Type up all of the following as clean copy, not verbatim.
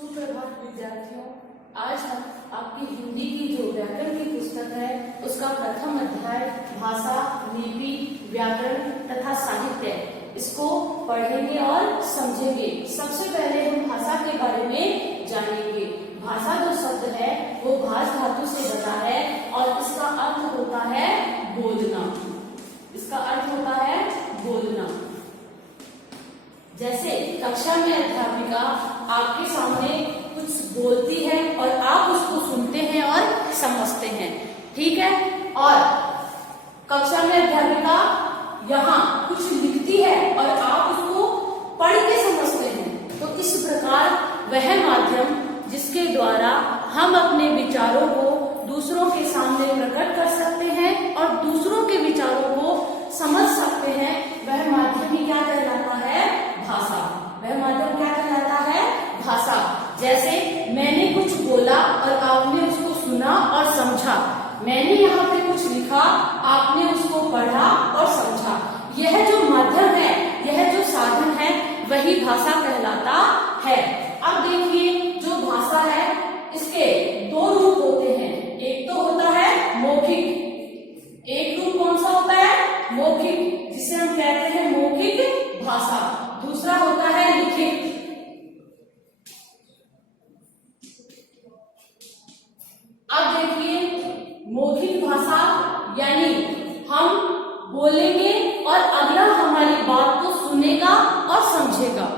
सुप्रभात विद्यार्थियों, आज हम आपकी हिंदी की जो व्याकरण की पुस्तक है उसका प्रथम अध्याय भाषा, लिपि, व्याकरण तथा साहित्य इसको पढ़ेंगे और समझेंगे। सबसे पहले हम भाषा के बारे में जानेंगे। भाषा जो शब्द है वो भाष धातु से बना है और इसका अर्थ होता है बोलना। इसका अर्थ होता है बोलना। जैसे कक्षा में अध्यापिका आपके सामने कुछ बोलती है और आप उसको सुनते हैं और समझते हैं, ठीक है। और कक्षा में अध्यापिका यहाँ कुछ लिखती है और आप उसको पढ़ के समझते हैं। तो इस प्रकार वह माध्यम जिसके द्वारा हम अपने विचारों को दूसरों के सामने प्रकट कर सकते हैं और दूसरों के विचारों को समझ सकते हैं, वह माध्यम ही क्या कहलाता है? भाषा। वह माध्यम क्या कहलाता है? भाषा। जैसे मैंने कुछ बोला और आपने उसको सुना और समझा। मैंने यहाँ पे कुछ लिखा, आपने उसको पढ़ा और समझा। यह जो माध्यम है, यह जो साधन है, वही भाषा कहलाता है। अब देखिए, जो भाषा है इसके दो रूप होते हैं। एक तो होता है मौखिक। एक रूप कौन सा होता है? मौखिक, जिसे हम कहते हैं मौखिक भाषा। दूसरा होता है लिखित। अब देखिए, मौखिक भाषा यानी हम बोलेंगे और अगला हमारी बात को सुनेगा और समझेगा।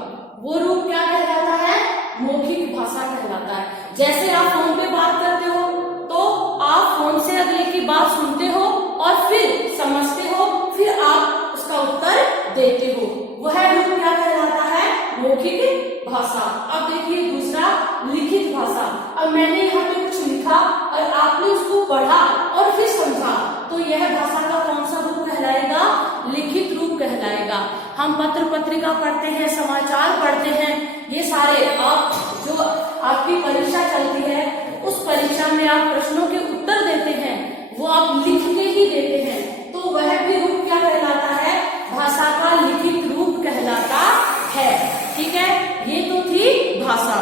वो रूप क्या कहलाता है? मौखिक भाषा कहलाता है। जैसे आप फोन पे बात करते हो तो आप फोन से अगले की बात सुनते हो और फिर समझते हो, फिर आप उसका उत्तर देते हो। वह रूप क्या कहलाता है? मौखिक भाषा। अब देखिए दूसरा, लिखित भाषा। अब मैंने यहाँ पे कुछ लिखा और आपने उसको पढ़ा और फिर समझा, तो यह भाषा का कौन सा रूप कहलाएगा? लिखित रूप कहलाएगा। हम पत्र पत्रिका पढ़ते हैं, समाचार पढ़ते हैं, ये सारे आप जो आपकी परीक्षा चलती है उस परीक्षा में आप प्रश्नों के उत्तर देते हैं, वो आप लिख के ही देते हैं, तो वह भी रूप क्या कहलाता है? भाषा का लिखित रूप कहलाता है, ठीक है। ये तो थी भाषा।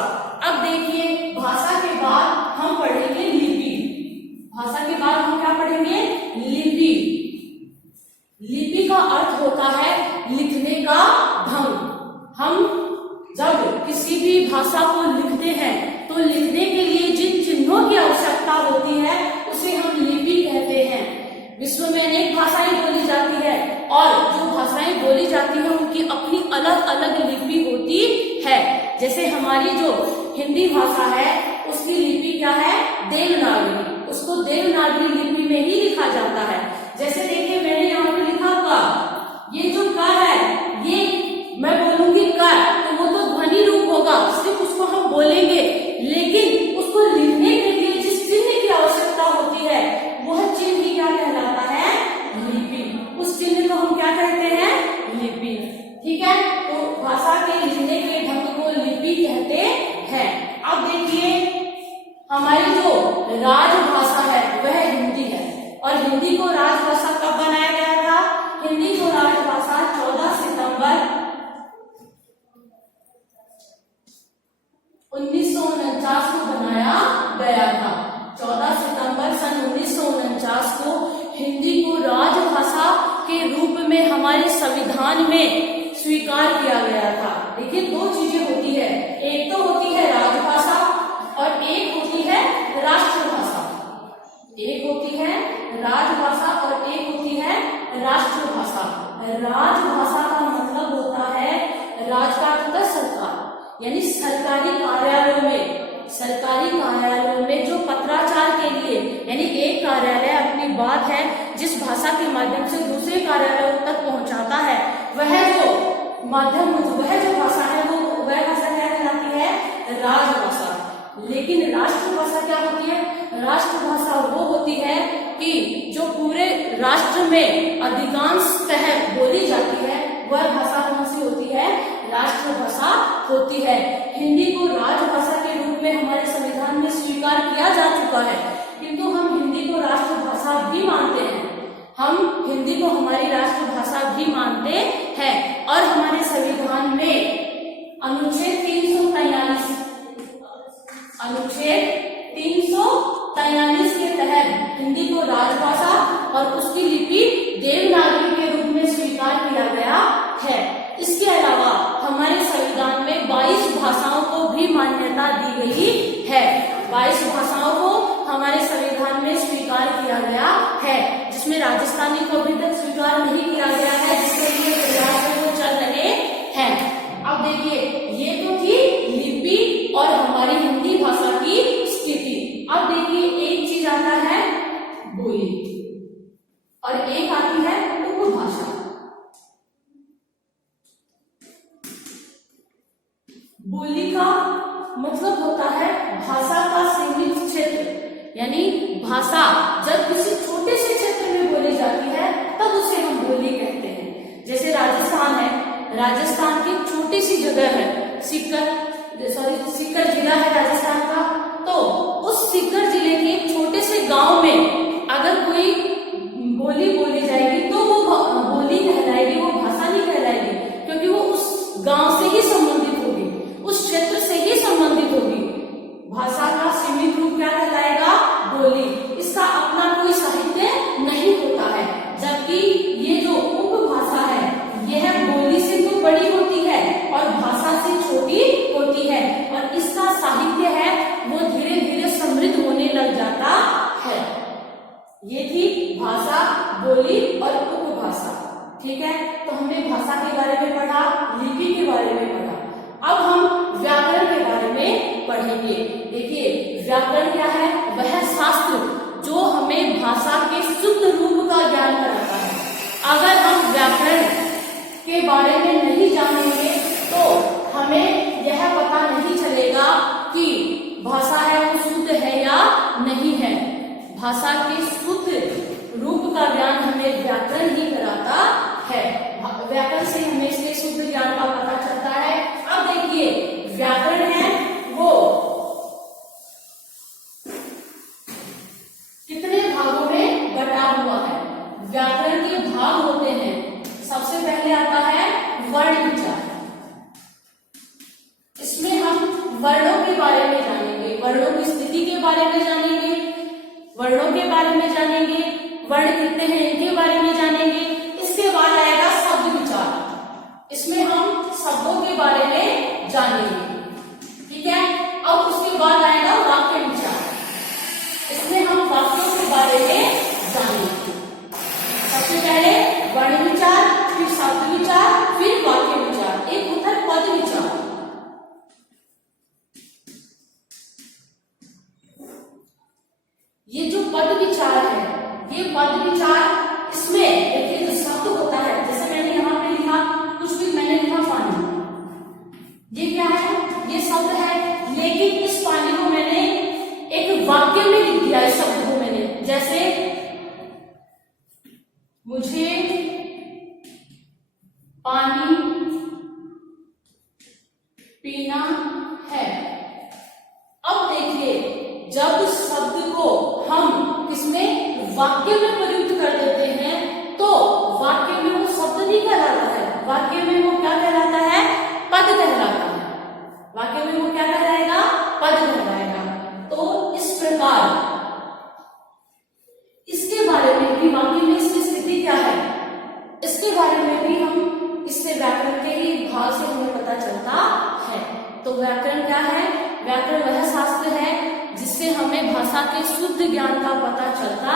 अब देखिए, भाषा के बाद हम पढ़ेंगे लिपि। भाषा के बाद हम क्या पढ़ेंगे? लिपि। लिपि का अर्थ होता है लिखने का ढंग। हम जब किसी भी भाषा को लिखते हैं तो लिखने के लिए जिन चिन्हों की आवश्यकता होती है उसे हम लिपि कहते हैं। विश्व में अनेक भाषाएं बोली जाती है और जो भाषाएं बोली जाती है उनकी अपनी अलग अलग लिपि होती है। जैसे हमारी जो हिंदी भाषा है उसकी लिपि क्या है? देवनागरी। उसको देवनागरी लिपि में ही लिखा जाता है। जैसे देखिए, मैंने यहाँ पे लिखा क। ये जो क है, ये मैं बोलूंगी क तो वो तो ध्वनि रूप होगा, सिर्फ उसको हम बोलेंगे, लेकिन उसको लिखने के लिए जिस चिन्ह की आवश्यकता होती है वह चिन्ह ही क्या कहलाता है? लिपि। उस चिन्ह को हम क्या कहते हैं? लिपि, ठीक है। तो भाषा के लिखने के ढंग को लिपि कहते हैं। अब देखिए, हमारी जो राजभाषा है वह हिंदी है और हिंदी को राजभाषा कब बनाया गया था? हिंदी को राजभाषा 14 सितंबर 1949 को बनाया गया था। 14 सितंबर सन 1949 को हिंदी को राजभाषा के रूप में हमारे संविधान में स्वीकार किया गया था। देखिए, दो चीजें होती है, एक तो होती है राजभाषा और एक होती है राष्ट्रभाषा। एक होती है राजभाषा और एक होती है राष्ट्रभाषा। राजभाषा का मतलब होता है, राज का अर्थ होता है सरकार, यानी सरकारी कार्यालयों में जो पत्राचार के लिए, यानी एक कार्यालय अपनी बात है जिस भाषा के माध्यम से दूसरे कार्यालयों तक पहुंचाता है, वह जो माध्यम, वह जो भाषा है वह भाषा क्या कहलाती है? राजभाषा। लेकिन राष्ट्रभाषा क्या होती है? राष्ट्रभाषा वो होती है कि जो पूरे राष्ट्र में अधिकांशतः बोली जाती है, वह भाषा कौन सी होती है? राष्ट्रभाषा होती है। हिंदी को राजभाषा के रूप में हमारे संविधान में स्वीकार किया जा चुका है, किंतु हम हिंदी को राष्ट्रभाषा भी मानते हैं। हम हिंदी को हमारी राष्ट्रभाषा भी मानते हैं और हमारे संविधान में अनुच्छेद 343 अनुच्छेद 343 के तहत हिंदी को राजभाषा और उसकी लिपि देवनागरी के रूप में स्वीकार किया गया है। इसके अलावा हमारे संविधान में 22 भाषाओं को भी मान्यता दी गई है। 22 भाषाओं को हमारे संविधान में स्वीकार किया गया है, जिसमें राजस्थानी को अभी तक स्वीकार नहीं किया गया है, जिसके लिए प्रयास वो चल रहे हैं। अब देखिए, ये तो थी लिपि और हमारी हिंदी भाषा की स्थिति। अब देखिए, एक चीज आता है बोली और एक आती है उपभाषा। बोली का मतलब होता है भाषा का सीमित क्षेत्र, यानी भाषा जब किसी छोटे से क्षेत्र में बोली जाती है तब उसे हम बोली कहते हैं। जैसे राजस्थान है, राजस्थान की छोटी सी जगह है, सीकर जिला है राजस्थान का, तो उस सीकर जिले के छोटे से गांव में अगर कोई बोली बोली जाएगी तो वो बोली कहलाएगी, वो भाषा नहीं कहलाएगी, क्योंकि वो उस गांव से ही संबंधित होगी, उस क्षेत्र से ही संबंधित होगी। भाषा का सीमित रूप क्या कहलाएगा? बोली। इसका अपना कोई साहित्य नहीं होता है, जबकि ये जो उपभाषा है यह बोली से तो बड़ी होती है और भाषा से छोटी होती है, और इसका साहित्य है वो धीरे धीरे समृद्ध होने लग जाता है। ये थी भाषा, बोली और उपभाषा। ठीक है, तो हमने भाषा के बारे में पढ़ा, लिपि के बारे में पढ़ा। अब हम व्याकरण के बारे में पढ़ेंगे। देखिए, व्याकरण क्या है? वह शास्त्र जो हमें भाषा के शुद्ध रूप का ज्ञान कराता है। अगर हम व्याकरण के बारे में नहीं जानेंगे तो हमें यह पता नहीं चलेगा कि भाषा है वो शुद्ध है या नहीं है। भाषा के शुद्ध रूप का ज्ञान हमें व्याकरण ही कराता है। व्याकरण से हमें इसके शुद्ध ज्ञान का पता चलता है। अब देखिए, व्याकरण है वो कितने भागों में बटा हुआ है? व्याकरण के भाग होते हैं। सबसे पहले आता है वर्ण विचार। इसमें हम वर्णों के बारे में जानेंगे, वर्णों की स्थिति के बारे में जानेंगे, वर्णों के बारे में जानेंगे, वर्ण कितने हैं इनके बारे में जानेंगे। इसके बाद आएगा शब्द विचार। इसमें हम शब्दों के बारे में जानेंगे। ठीक है, अब उसके बाद आएगा वाक्य विचार। इसमें हम वाक्यों के बारे में जानेंगे। सबसे पहले वर्ण विचार, फिर शब्द विचार, फिर वाक्य विचार। एक होता है पद विचार। ये जो पद विचार है, ये पद विचार, इसमें देखिए जो शब्द होता है, जैसे मैंने यहाँ पे लिखा, कुछ भी मैंने लिखा पानी, ये क्या है? ये शब्द है, लेकिन इस पानी को मैंने एक वाक्य में लिख दिया। इस शब्द को मैंने, जैसे मुझे पानी पीना है। अब देखिए, जब शब्द को हम किसमें वाक्य में प्रयुक्त कर देते हैं तो वाक्य में वो शब्द नहीं कहलाता है, वाक्य में वो क्या कहलाता है? पद कहलाता है। वाक्य में वो क्या कहलाएगा? पद कहलाएगा। तो इस प्रकार इसके बारे में भी, वाक्य में इसकी स्थिति क्या है, इसके बारे में भी हम इससे व्याकरण के ही भाग से हमें पता चलता है। तो व्याकरण क्या है? व्याकरण वह शास्त्र है जिससे हमें भाषा के शुद्ध ज्ञान का पता चलता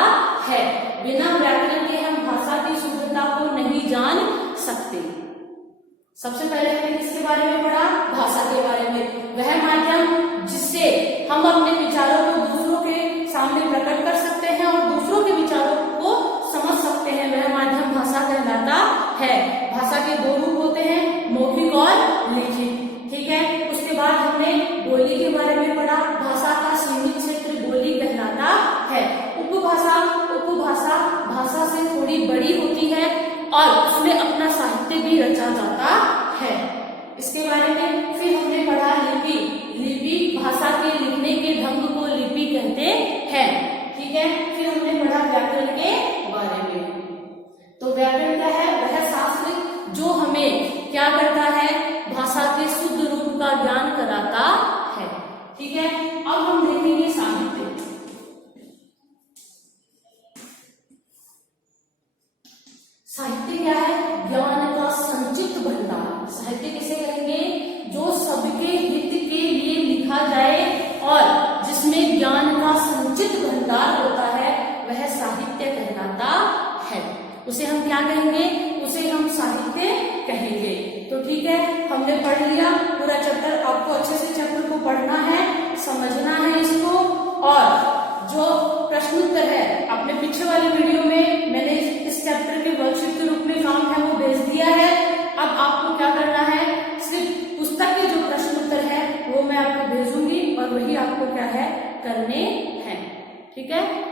है। बिना व्याकरण के हम भाषा की शुद्धता को नहीं जान सकते। सबसे पहले हमने किसके बारे में पढ़ा? भाषा के बारे में। वह माध्यम जिससे हम अपने विचारों को दूसरों के सामने प्रकट कर सकते हैं और दूसरों के विचारों को समझ सकते हैं, वह माध्यम भाषा कहलाता है। भाषा के दो रूप होते हैं, मौखिक और लिखित। ठीक है, उसके बाद हमने बोली के बारे में पढ़ा। भाषा का सीमित क्षेत्र बोली कहलाता है। उपभाषा, उपभाषा भाषा से थोड़ी बड़ी होती है और उसमें अपना साहित्य भी रचा जाता है। इसके बारे में फिर हमने पढ़ा लिपि। लिपि भाषा के लिखने के ढंग को लिपि कहते हैं। ठीक है, फिर हमने पढ़ा व्याकरण के बारे में। तो व्याकरण क्या है? वह शास्त्र जो हमें क्या करता है? भाषा के शुद्ध रूप का ज्ञान कराता है। ठीक है, अब उसे हम क्या कहेंगे, उसे हम साहित्य कहेंगे। तो ठीक है, हमने पढ़ लिया पूरा चैप्टर। आपको अच्छे से चैप्टर को पढ़ना है, समझना है इसको, और जो प्रश्न उत्तर है आपने पीछे वाले वीडियो में मैंने इस चैप्टर के वर्कशीट के रूप में काम है वो भेज दिया है। अब आपको क्या करना है, सिर्फ पुस्तक के जो प्रश्न उत्तर है वो मैं आपको भेजूंगी और वही आपको क्या है करने हैं। ठीक है।